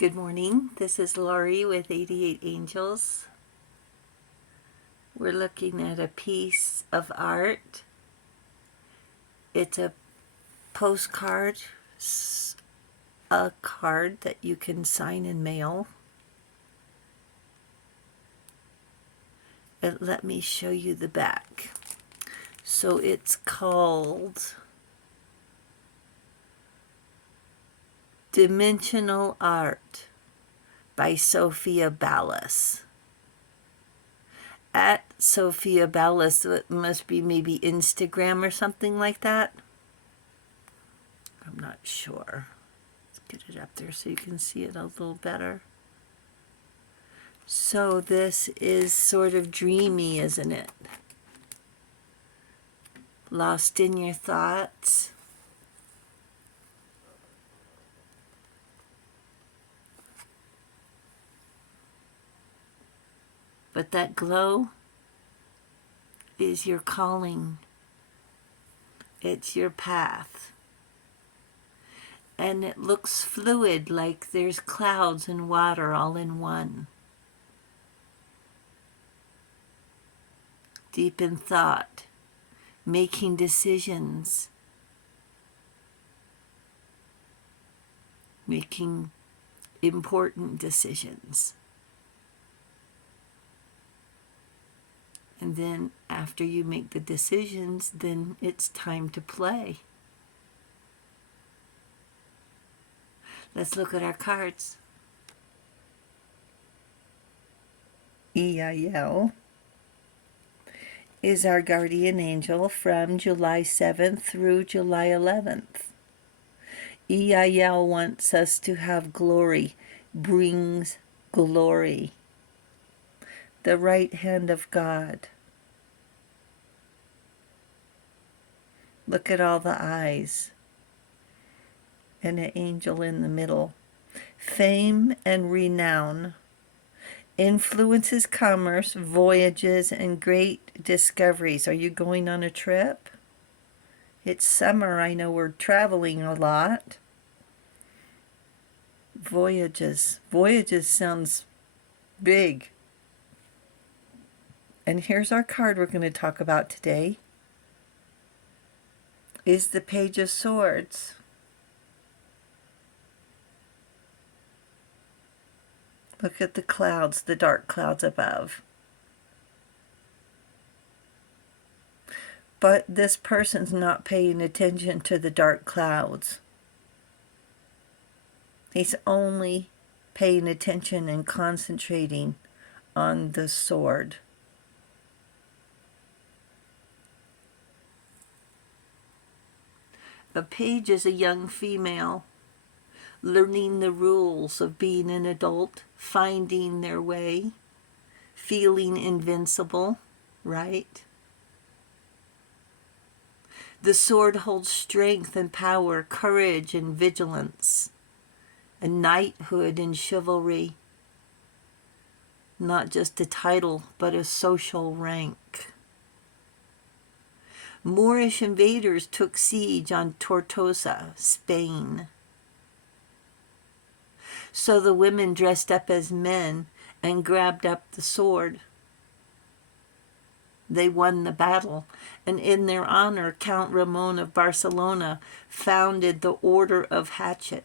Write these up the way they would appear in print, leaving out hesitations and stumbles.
Good morning. This is Laurie with 88 Angels. We're looking at a piece of art. It's a postcard, a card that you can sign and mail. And let me show you the back. So it's called Dimensional Art by Sophia Ballas. At Sophia Ballas, it must be maybe Instagram or something like that. I'm not sure. Let's get it up there so you can see it a little better. So this is sort of dreamy, isn't it? Lost in your thoughts. But that glow is your calling. It's your path. And it looks fluid, like there's clouds and water all in one. Deep in thought, making decisions, making important decisions. And then after you make the decisions, then it's time to play. Let's look at our cards. EIL is our guardian angel from July 7th through July 11th. EIL wants us to have glory, brings glory. The right hand of God. Look at all the eyes. And an angel in the middle. Fame and renown. Influences commerce, voyages, and great discoveries. Are you going on a trip? It's summer. I know we're traveling a lot. Voyages. Voyages sounds big. And here's our card we're going to talk about today. Is the Page of Swords. Look at the clouds, the dark clouds above. But this person's not paying attention to the dark clouds. He's only paying attention and concentrating on the sword. A page is a young female learning the rules of being an adult, finding their way, feeling invincible, right? The sword holds strength and power, courage and vigilance, a knighthood and chivalry, not just a title, but a social rank. Moorish invaders took siege on Tortosa, Spain. So the women dressed up as men and grabbed up the sword. They won the battle, and in their honor, Count Ramon of Barcelona founded the Order of Hatchet.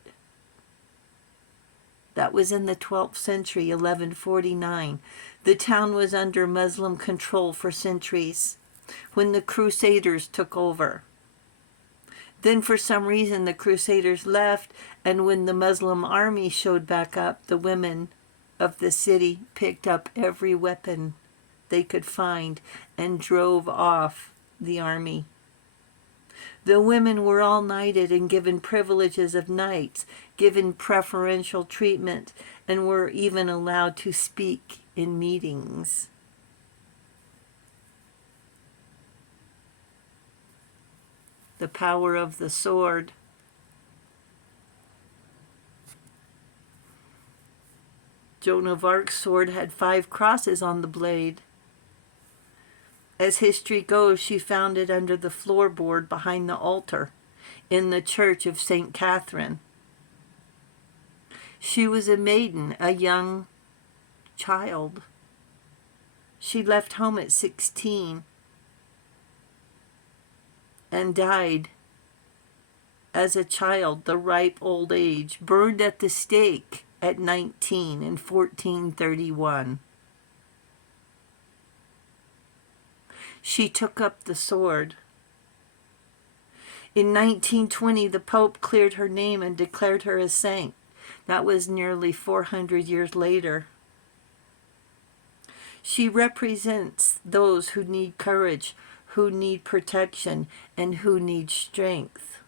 That was in the 12th century, 1149. The town was under Muslim control for centuries when the Crusaders took over. Then for some reason the Crusaders left, and when the Muslim army showed back up, the women of the city picked up every weapon they could find and drove off the army. The women were all knighted and given privileges of knights, given preferential treatment, and were even allowed to speak in meetings. The power of the sword. Joan of Arc's sword had 5 crosses on the blade. As history goes, she found it under the floorboard behind the altar in the church of St. Catherine. She was a maiden, a young child. She left home at 16 and died as a child, the ripe old age, burned at the stake at 19 in 1431. She took up the sword. In 1920, the Pope cleared her name and declared her a saint. That was nearly 400 years later. She represents those who need courage, who need protection, and who need strength.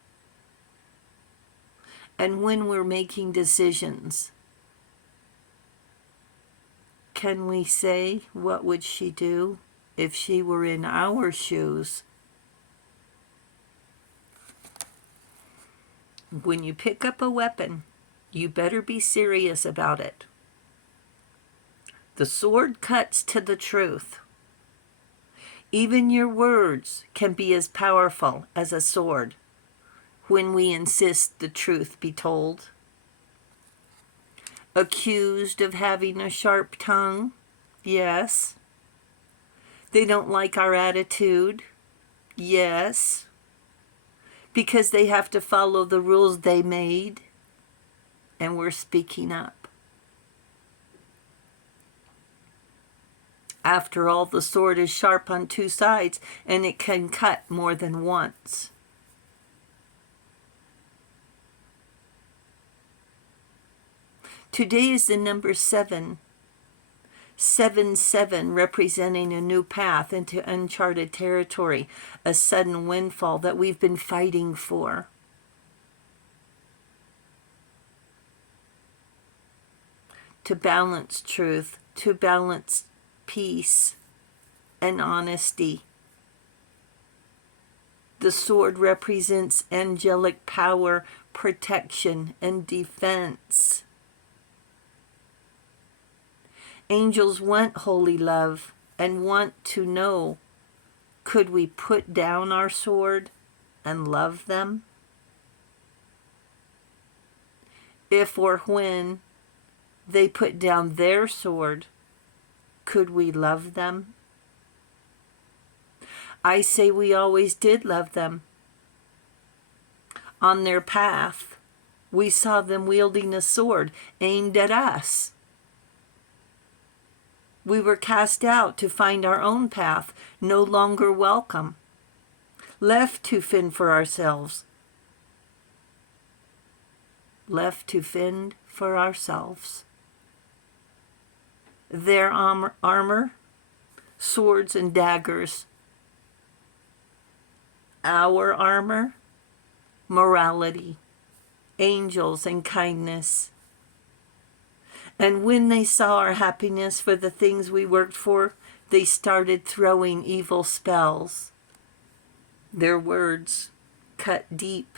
And when we're making decisions, can we say, what would she do if she were in our shoes? When you pick up a weapon, you better be serious about it. The sword cuts to the truth. Even your words can be as powerful as a sword when we insist the truth be told. Accused of having a sharp tongue? Yes. They don't like our attitude? Yes. Because they have to follow the rules they made, and we're speaking up. After all, the sword is sharp on two sides, and it can cut more than once. Today is the number 7. 7-7, representing a new path into uncharted territory, a sudden windfall that we've been fighting for. To balance truth, to balance peace and honesty. The sword represents angelic power, protection, and defense. Angels want holy love and want to know, could we put down our sword and love them? If or when they put down their sword, could we love them? I say we always did love them. On their path, we saw them wielding a sword aimed at us. We were cast out to find our own path, no longer welcome, left to fend for ourselves. Left to fend for ourselves. Their armor, swords and daggers. Our armor, morality, angels and kindness. And when they saw our happiness for the things we worked for, they started throwing evil spells. Their words cut deep.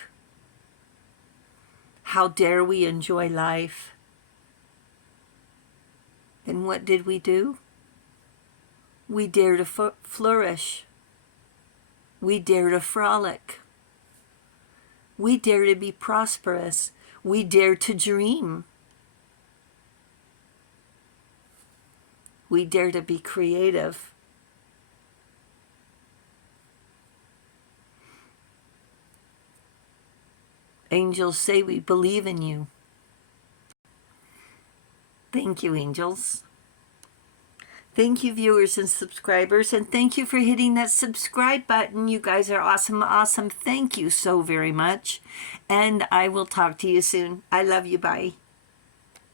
How dare we enjoy life? And what did we do? We dare to flourish. We dare to frolic. We dare to be prosperous. We dare to dream. We dare to be creative. Angels say we believe in you. Thank you, angels. Thank you, viewers and subscribers, and thank you for hitting that subscribe button. You guys are awesome, awesome. Thank you so very much, and I will talk to you soon. I love you. Bye.